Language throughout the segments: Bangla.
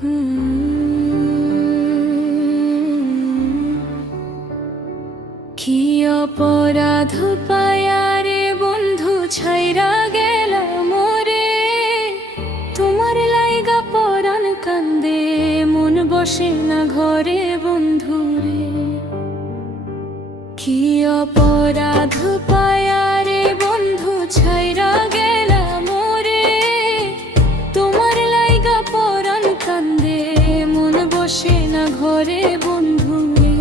কি অপরাধ পায়া রে বন্ধু ছাইরা গেলা মোরে, তোমার লাইগা পরাণ কান্দে মন বসে না ঘরে বন্ধু রে। কি অপরাধ পায়া রে বন্ধু ছাইরা গেলা মোরে, তোমার লাইগা পরাণ কান্দে মন বসে না ঘরে বন্ধু রে।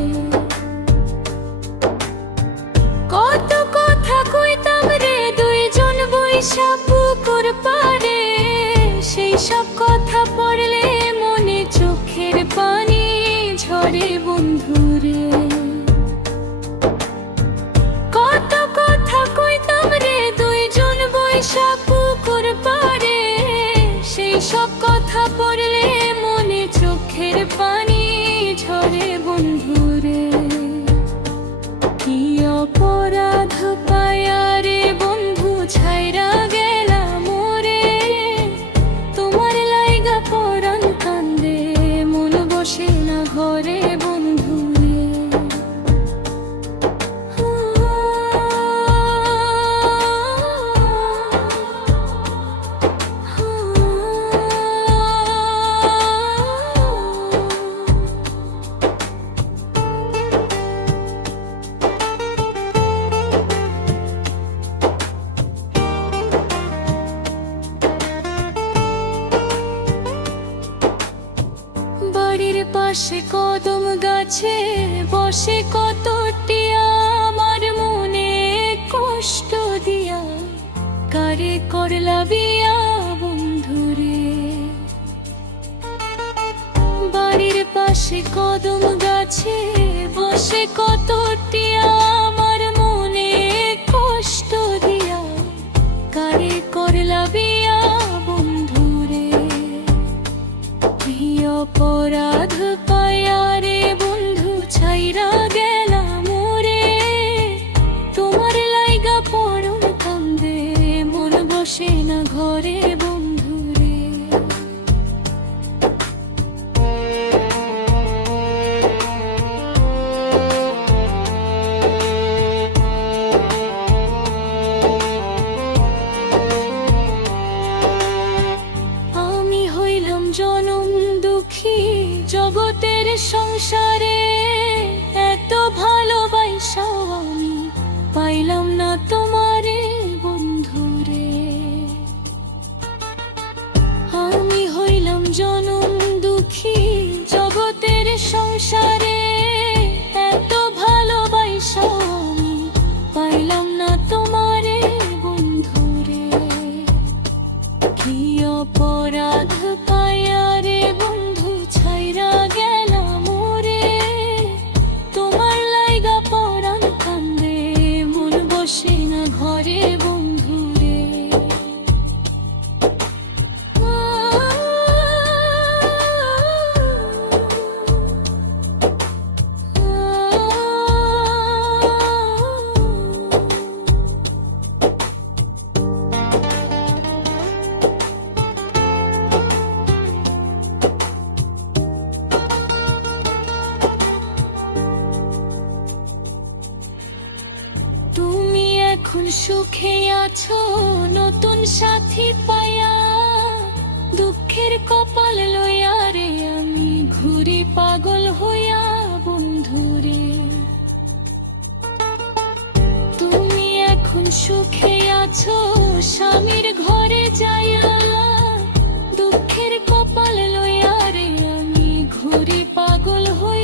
কত কথা কইতাম রে দুইজন বইসা পুকুর পাড়ে, সেই সব কথা পড়লে মনে চোখের পানি ঝরে বন্ধু রে। কত কথা কইতাম রে দুইজন বইসা পুকুর পাড়ে, সেই সব কথা পড়লে মনে চোখের পানি ঝরে বন্ধু রে। কি অপরাধ পায়া রে বন্ধু ছাইরা গেলা মোরে, তোমার লাইগা পরাণ কান্দে মন বসে না ঘরে বন্ধু রে। বাড়ির পাশে কদম গাছে বসে কত টিয়া, আমার মনে কষ্ট দিয়া কারে করলা বিয়া বন্ধু রে। বাড়ির পাশে কদম গাছে বসে কত টিয়া, আমার মনে কষ্ট দিয়া কারে করলা বিয়া বন্ধু রে। কি অপরাধ পায়া রে বন্ধু ছাইরা গেলা মোরে, তোমার লাইগা পরাণ কান্দে মন বসে না ঘরে বন্ধু রে। আমি হইলাম জনম দুঃখী জগতের সংসারে, এত ভালোবাসাও আমি পাইলাম না তোমারে বন্ধু রে। আমি হইলাম জনম দুঃখী জগতের সংসারে, এত ভালোবাসাও আমি পাইলাম না তোমারে বন্ধু রে। কি অপরাধ পায়া রে বন্ধু ছাইরা গেলা মোরে, তোমার লাইগা পরাণ কান্দে মন বসে না ঘরে বন্ধু রে। তুমি এখন সুখে আছো নতুন সাথী পায়া, দুঃখের কপাল লইয়া রে আমি ঘুরি পাগল হইয়া বন্ধু রে। তুমি এখন সুখে আছো স্বামীর ঘরে যাইয়া, দুঃখের কপাল লইয়া রে আমি ঘুরি পাগল হইয়া